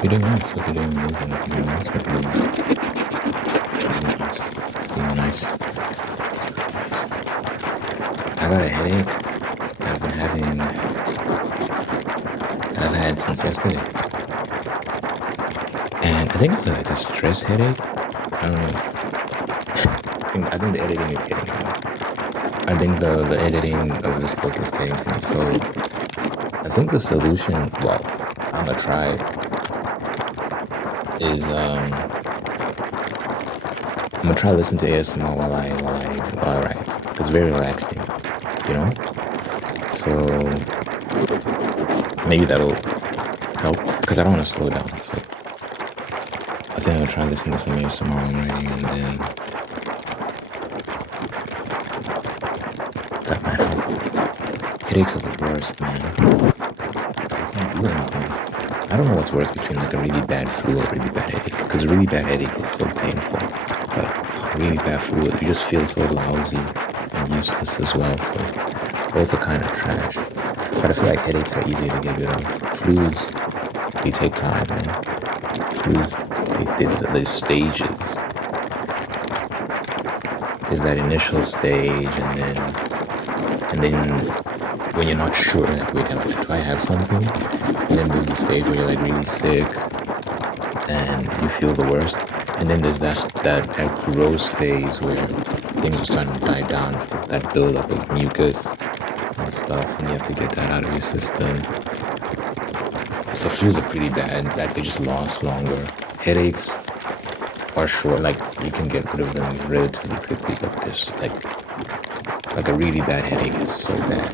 Hope you're doing nice. Hope you're doing amazing. Hope you're doing nice. Hope you're doing nice. I got a headache that I've been having, that I've had since yesterday. And I think it's like a stress headache. I don't know. I think the editing is getting to me. I think the editing of this book is getting to me. So I think the solution, well, I'm gonna try, is I'm gonna try to listen to ASMR while I write. It's very relaxing, you know. So maybe that'll help because I don't want to slow down. So I think I'll try to listen to some ASMR while I'm writing, and then that might help. Headaches are the worst, man. I can't do anything. I don't know what's worse between like a really bad flu or a really bad headache, because a really bad headache is so painful, but really bad flu, you just feel so lousy and useless as well. So both are kind of trash. But I feel like headaches are easier to get rid of. Flus, they take time, man. Flus, there's stages. There's that initial stage, and then when you're not sure, like, wait, do I have something? And then there's the stage where you're like really sick and you feel the worst. And then there's that gross phase where things are starting to die down because that buildup of mucus and stuff, and you have to get that out of your system. So flus are pretty bad, like they just last longer. Headaches are short, like you can get rid of them relatively quickly, but this like a really bad headache is so bad.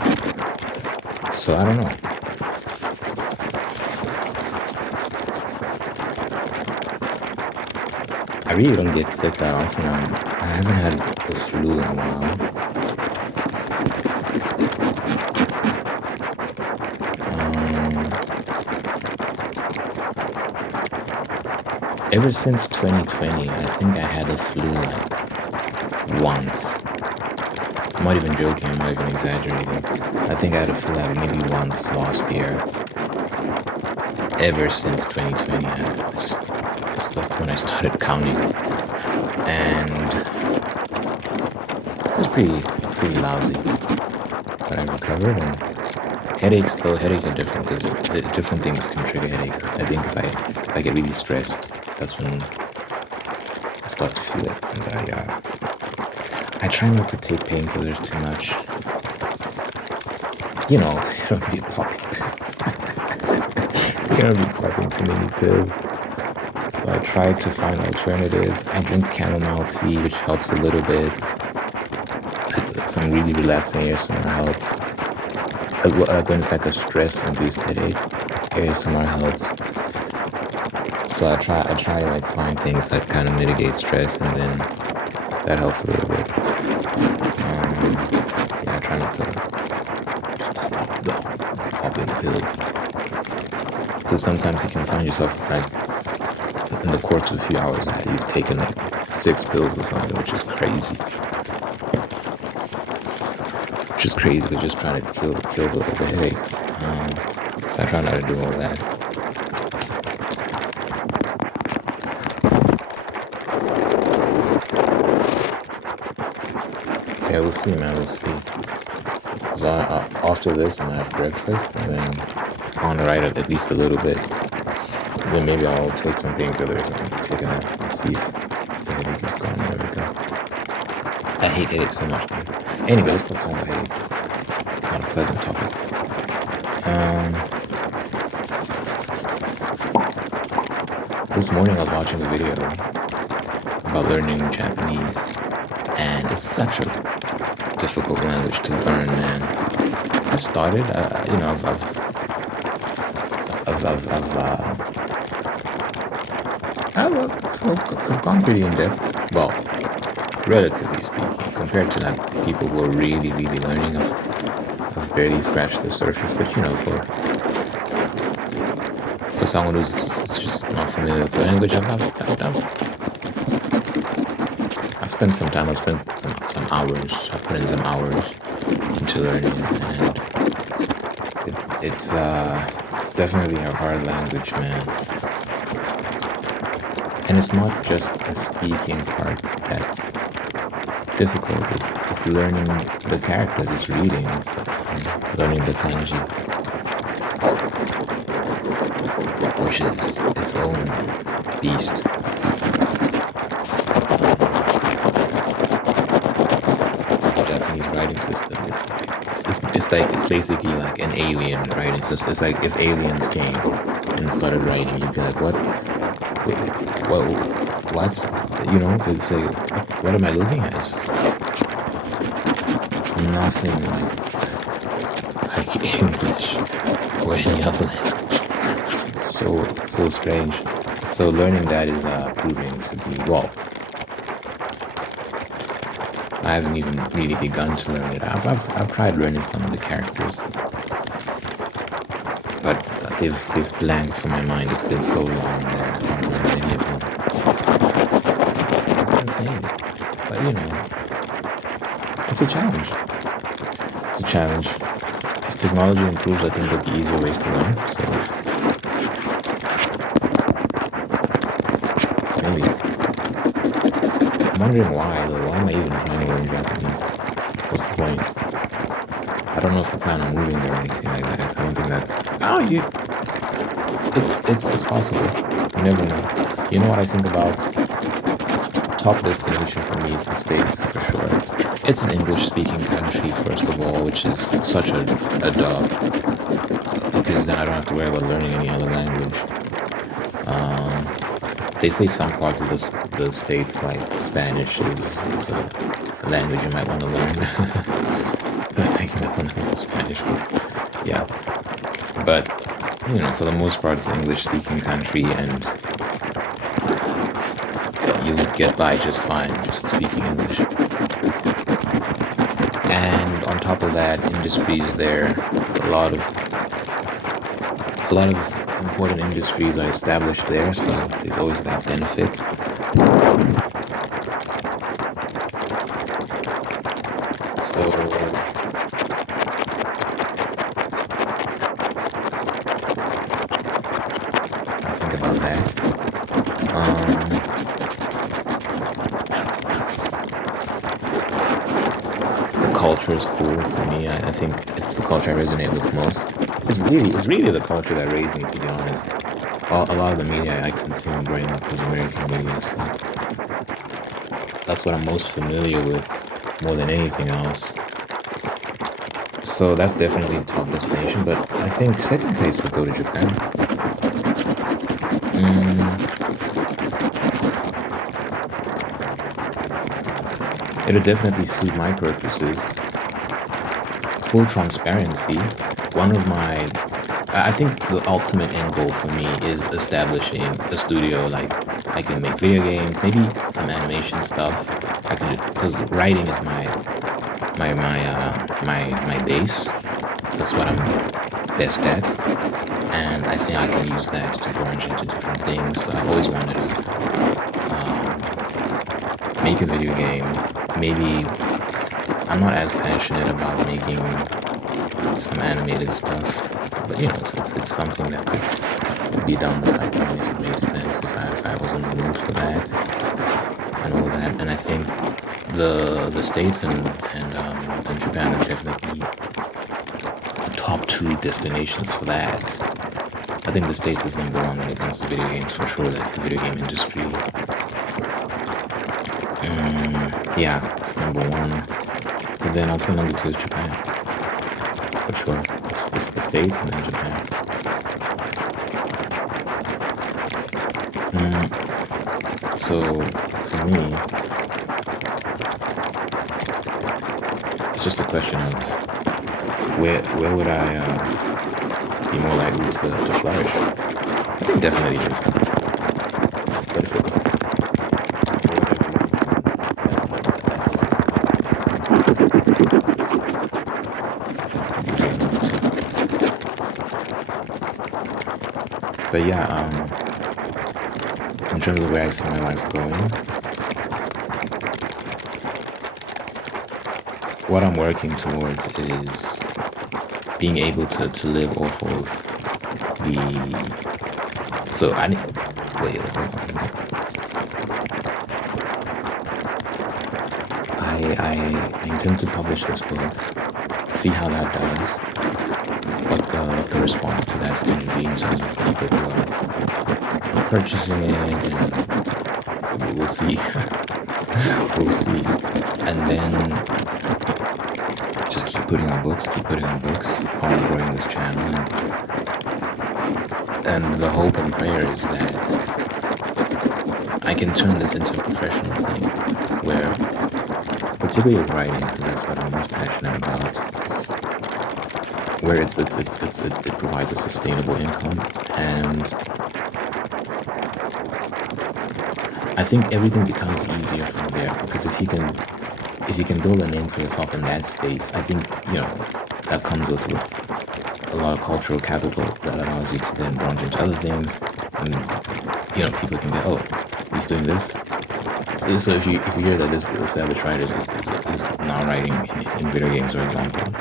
So I don't know. I really don't get sick that often. I haven't had the flu in a while. Ever since 2020, I think I had a flu like once. I'm not even joking, I'm not even exaggerating. I think I had a flu like maybe once last year. Ever since 2020, that's when I started counting. And it was pretty lousy. But I recovered. And headaches are different because different things can trigger headaches. I think if I get really stressed, that's when I start to feel it. And I try not to take painkillers too much. You know, you don't be popping pills. You don't be popping too many pills. So I try to find alternatives. I drink chamomile tea, which helps a little bit. Some really relaxing ASMR helps. Like when it's like a stress-induced headache, ASMR helps. So I try like find things that kind of mitigate stress, and then that helps a little bit. Yeah, I try not to pop in pills, because sometimes you can find yourself like in the course of a few hours that you've taken like 6 pills or something, which is crazy. But just trying to kill the headache. So I try not to do all that. Yeah, we'll see, man. We'll see. So after this, I'm gonna have breakfast, and then I want to write it at least a little bit. Then maybe I'll take some painkillers and take a nap and see if the headache is gone. There we go. I hate headaches so much, man. Anyway, let's talk about headaches. It's not a pleasant topic. This morning I was watching a video about learning Japanese, and it's such a difficult language to learn, man. I've started, you know, I've gone pretty in depth. Well, relatively speaking, compared to like people who are really learning. I've barely scratched the surface, but you know, for someone who's just not familiar with the language, I've spent some time. I've spent some hours. I've put in some hours into learning, and it's definitely a hard language, man. And it's not just the speaking part that's difficult. It's learning the characters, it's reading, it's learning the kanji, which is its own beast. The Japanese writing system it's basically like an alien writing system. It's like if aliens came and started writing, you'd be like, what? What? You know, it's like, what am I looking at? It's nothing like English or any other language. So strange. So learning that is proving to be, well, I haven't even really begun to learn it. I've tried learning some of the characters, but they've blanked from my mind. It's been so long that I can't remember any of them. It's insane, but you know, it's a challenge. It's a challenge. As technology improves, I think there'll be easier ways to learn. So maybe. I'm wondering why though. Why am I even trying to learn Japanese? What's the point? I don't know if I plan on moving there or anything like that. I don't think that's. Oh, you. It's possible. You never know. You know what I think about? Top destination for me is the States for sure. It's an English-speaking country first of all, which is such a dub, because then I don't have to worry about learning any other language. They say some parts of the States, like Spanish, is a language you might want to learn. I might want to learn Spanish, yeah. But you know, for the most part, it's an English-speaking country, and you would get by just fine just speaking English. And on top of that, industries there, a lot of important industries are established there, so there's always that benefit. So I think about that. The culture is cool for me. I think it's the culture I resonate with most. It's really the culture that raised me, to be honest. A lot of the media I consumed growing up was American media, so that's what I'm most familiar with more than anything else. So that's definitely the top destination, but I think second place would go to Japan. It'll definitely suit my purposes. Full transparency, I think the ultimate end goal for me is establishing a studio. Like, I can make video games, maybe some animation stuff. I can, because writing is my base. That's what I'm best at, and I think I can use that to branch into different things. So I've always wanted to make a video game. Maybe I'm not as passionate about making some animated stuff, but you know, it's something that could be done the right way if it makes sense. If I was in the mood for that and all that, and I think the States and Japan are definitely the top two destinations for that. I think the States is number one when it comes to video games for sure. Like the video game industry. Yeah, it's number one. But then I'll say number two is Japan. For sure. It's the States and then Japan. So, for me, it's just a question of where would I be more likely to flourish? I think definitely Houston. But if But yeah, in terms of where I see my life going, what I'm working towards is being able to live off of the. So I need. Wait. I intend to publish this book, see how that does, what the response to that's going to be in terms of people who are purchasing it, and we'll see. We'll see. And then just keep putting out books while growing this channel. And the hope and prayer is that I can turn this into a professional thing where, particularly with writing, because that's what I'm most passionate about, where it provides a sustainable income. And I think everything becomes easier from there, because if you can build a name for yourself in that space, I think, that comes with a lot of cultural capital that allows you to then branch into other things, and people can get, oh, he's doing this. So if you hear that this established writer is now writing in video games, for example,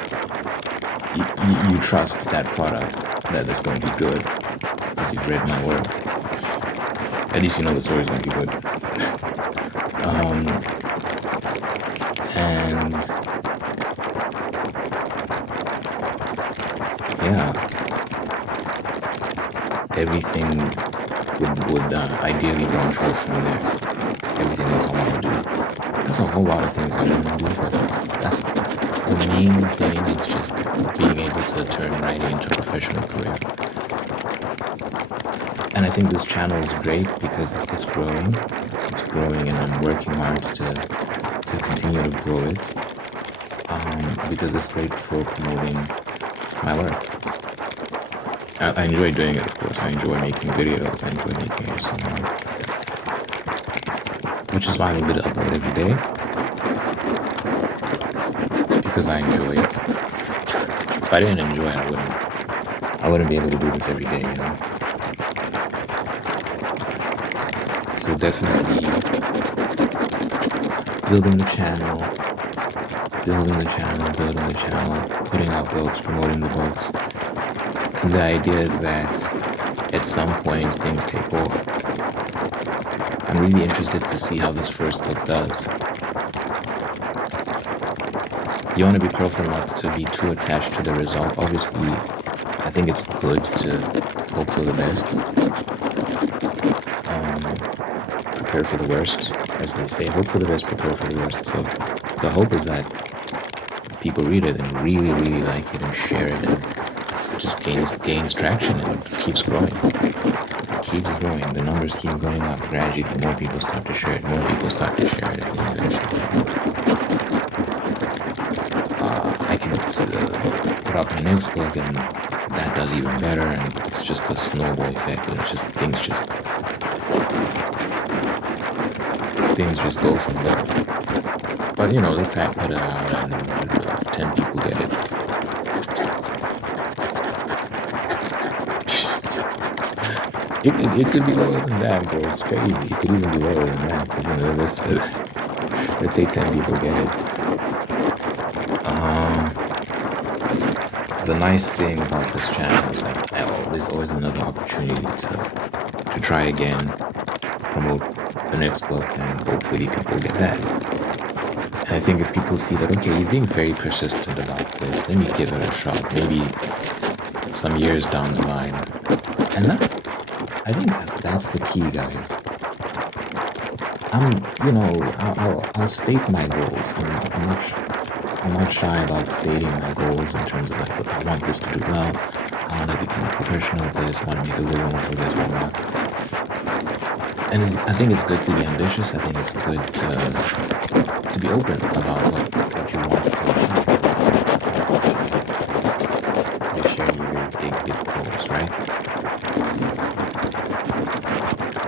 you trust that product that it's going to be good because you've read my work. At least you know the story is going to be good. And yeah, everything would ideally branch out from there. Everything else I want to do. That's a whole lot of things I want to do, but that's the main thing. Is just being able to turn writing into a professional career. And I think this channel is great because it's growing. It's growing, and I'm working hard to continue to grow it. Because it's great for promoting my work. I enjoy doing it, of course. I enjoy making videos. I enjoy making ASMR. Which is why I'm able to upload every day. Because I enjoy it. If I didn't enjoy it, I wouldn't be able to do this every day, So definitely building the channel, putting out books, promoting the books. And the idea is that at some point things take off. I'm really interested to see how this first book does. You want to be careful not to be too attached to the result. Obviously, I think it's good to hope for the best. Prepare for the worst, as they say. Hope for the best, prepare for the worst. So the hope is that people read it and really, really like it and share it, and it just gains traction and keeps growing. It keeps growing. The numbers keep going up. Gradually, more people start to share it. More people start to share it, and eventually I can put out my next book, and that does even better, and it's just a snowball effect, and things just go from there. But let's put it out, and 10 people get it. It could be lower than that, bro. It's crazy. It could even be lower than that. Let's say 10 people get it. The nice thing about this channel is that there's always another opportunity to try again, promote the next book, and hopefully people get that. And I think if people see that, okay, he's being very persistent about this, let me give it a shot, maybe some years down the line. And I think that's the key, guys. I'll state my goals. I'm not shy about stating my goals in terms of like, I want this to do well. I want to become a professional at this. I want to make a living off of this, whatnot. And I think it's good to be ambitious. I think it's good to be open about what you want to achieve. You share your big goals, right?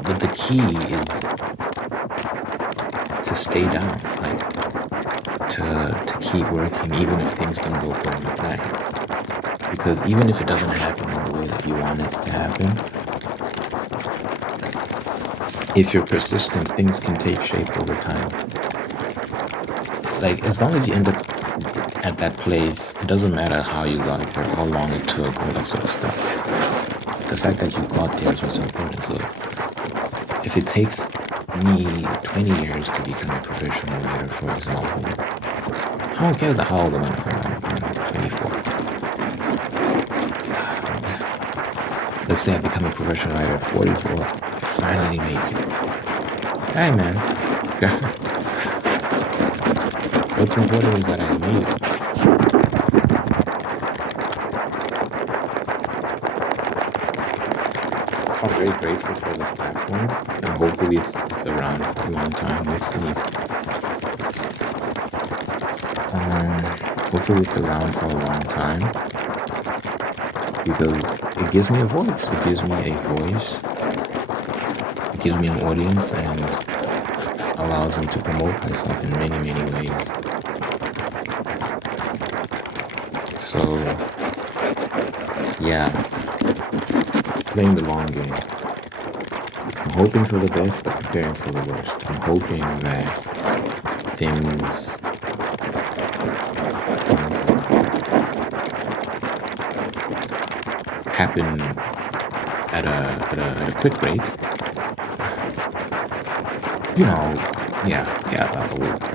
But the key is to stay down, to keep working even if things don't go according to plan. Because even if it doesn't happen in the way that you want it to happen, if you're persistent, things can take shape over time. Like, as long as you end up at that place, it doesn't matter how you got there, how long it took, all that sort of stuff. The fact that you got there is what's important. So if it takes me 20 years to become a professional writer, for example, I don't care how old I'm 24. Let's say I become a professional writer at 44. I finally make it. Hey, man. What's important is that I made it. I'm very grateful for this platform, and hopefully it's around for a long time. We'll see. Hopefully it's around for a long time, because it gives me a voice. It gives me a voice. It gives me an audience and allows me to promote myself in many, many ways. So, yeah, playing the long game. I'm hoping for the best, but preparing for the worst. I'm hoping that things happen at a quick rate. You know, yeah.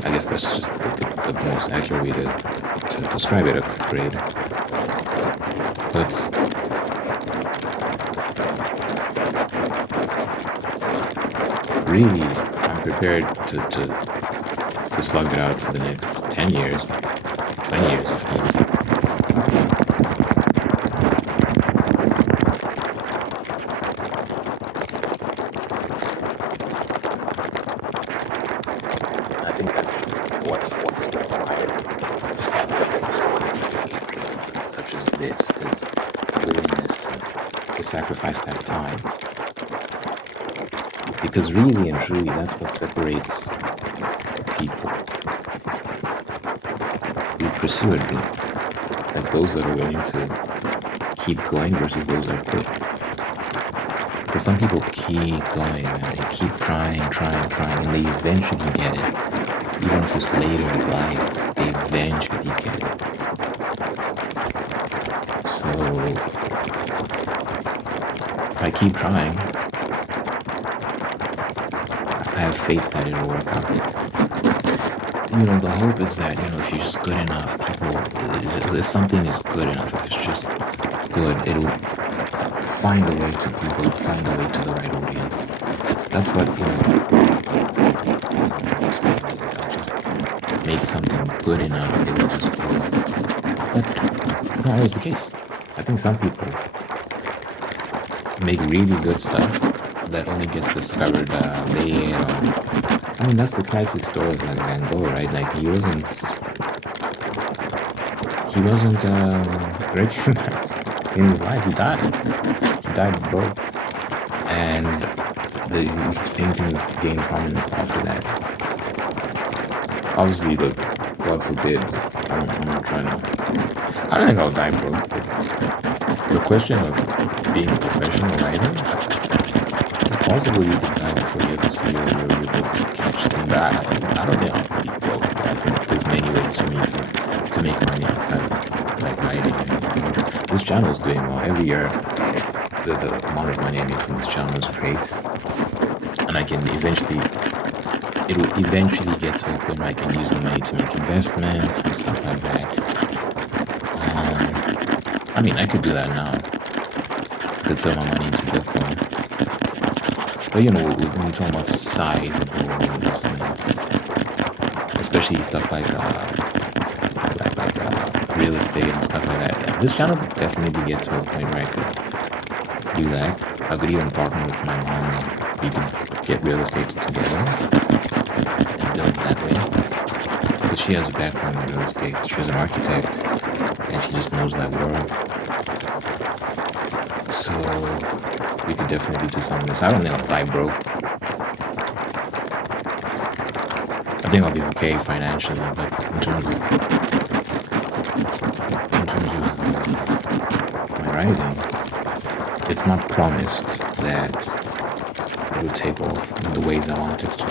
I guess that's just the most accurate way to describe it, a quick rate. But really, I'm prepared to slug it out for the next 10 years, 20 years if needed. I think that's what's required, such as this, is willingness to sacrifice that time. Because really and truly, that's what separates people who pursue a dream. It's like those that are willing to keep going versus those that quit. Because some people keep going, and they keep trying, and they eventually get it. Even if it's later in life, they eventually get it. So, if I keep trying, I have faith that it'll work out. You know, the hope is that, you know, if you're just good enough, if something is good enough, if it's just good, it'll find a way to people, find a way to the right audience. That's what, you know, just make something good enough, it will just blow up. But it's not always the case. I think some people make really good stuff that only gets discovered later on. I mean, that's the classic story of like Van Gogh, right? Like he wasn't recognized in his life. He died broke, and his paintings gained prominence after that. Obviously, look, God forbid, I'm not trying to. I don't think I'll die broke. The question of being a professional writer, possibly you can die before you ever see your books catch. And I don't think I'll be broke. I think there's many ways for me to make money outside of like writing. This channel is doing well. Every year, the amount of money I make from this channel is great. And it will eventually get to a point where I can use the money to make investments and stuff like that. I mean, I could do that now. I could throw my money into Bitcoin. But you know, when we talk about sizable investments, especially stuff like real estate and stuff like that, this channel could definitely get to a point where I could do that. I could even partner with my mom. We could get real estate together and build that way. Because she has a background in real estate. She was an architect, and she just knows that world. So we could definitely do something like this. I don't think I'll die broke. I think I'll be okay financially, but in terms of my writing, it's not promised that it will take off in the ways I want it to.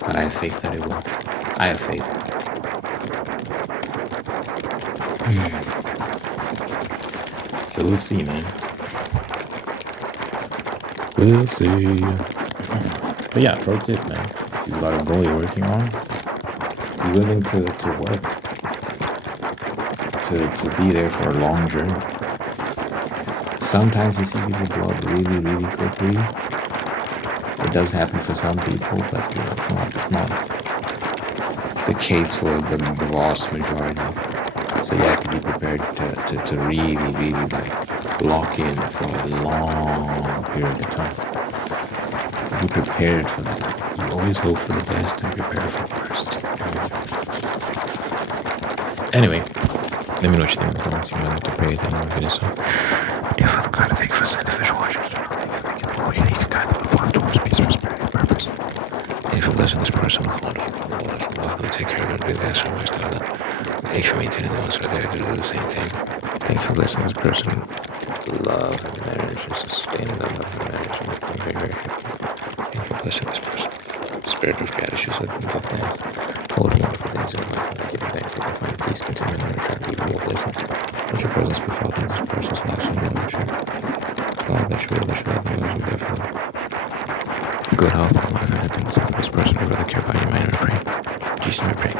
But I have faith that it will. I have faith. So we'll see, man. We'll see. But yeah, pro tip, man. If you've got a goal you're working on, be willing to work, to be there for a long journey. Sometimes you see people blow up really, really quickly. It does happen for some people, but you know, it's not the case for the vast majority. So you have to be prepared to really, really like lock in for a long period of time. Be prepared for that. You always hope for the best and prepare for the worst. Anyway, let me know what you think in the comments. You might like to pray at the end of the video. So, dear Father God, I thank you for sending the visual watchers. Thank you for Lord, you guide them upon towards peace, prosperity, and purpose. Thank you for blessing this person with wonderful love. They take care of them, be the best lifestyle. Thank you for maintaining the ones who are there to do the same thing. Thank you for blessing this person with love and marriage and sustaining that love and marriage and making them very, very happy. Thank you for blessing this person. Spirit of gratitude with both hands. All the wonderful things in life, and I give you thanks that you find peace, contentment, and return to your blessings. Let your presence be felt in this person's life and your nurture. God, that you will, that you love, and those who care for them. Good health, and life, and happiness for this person who really care about you, man, and I pray. Jesus, I pray.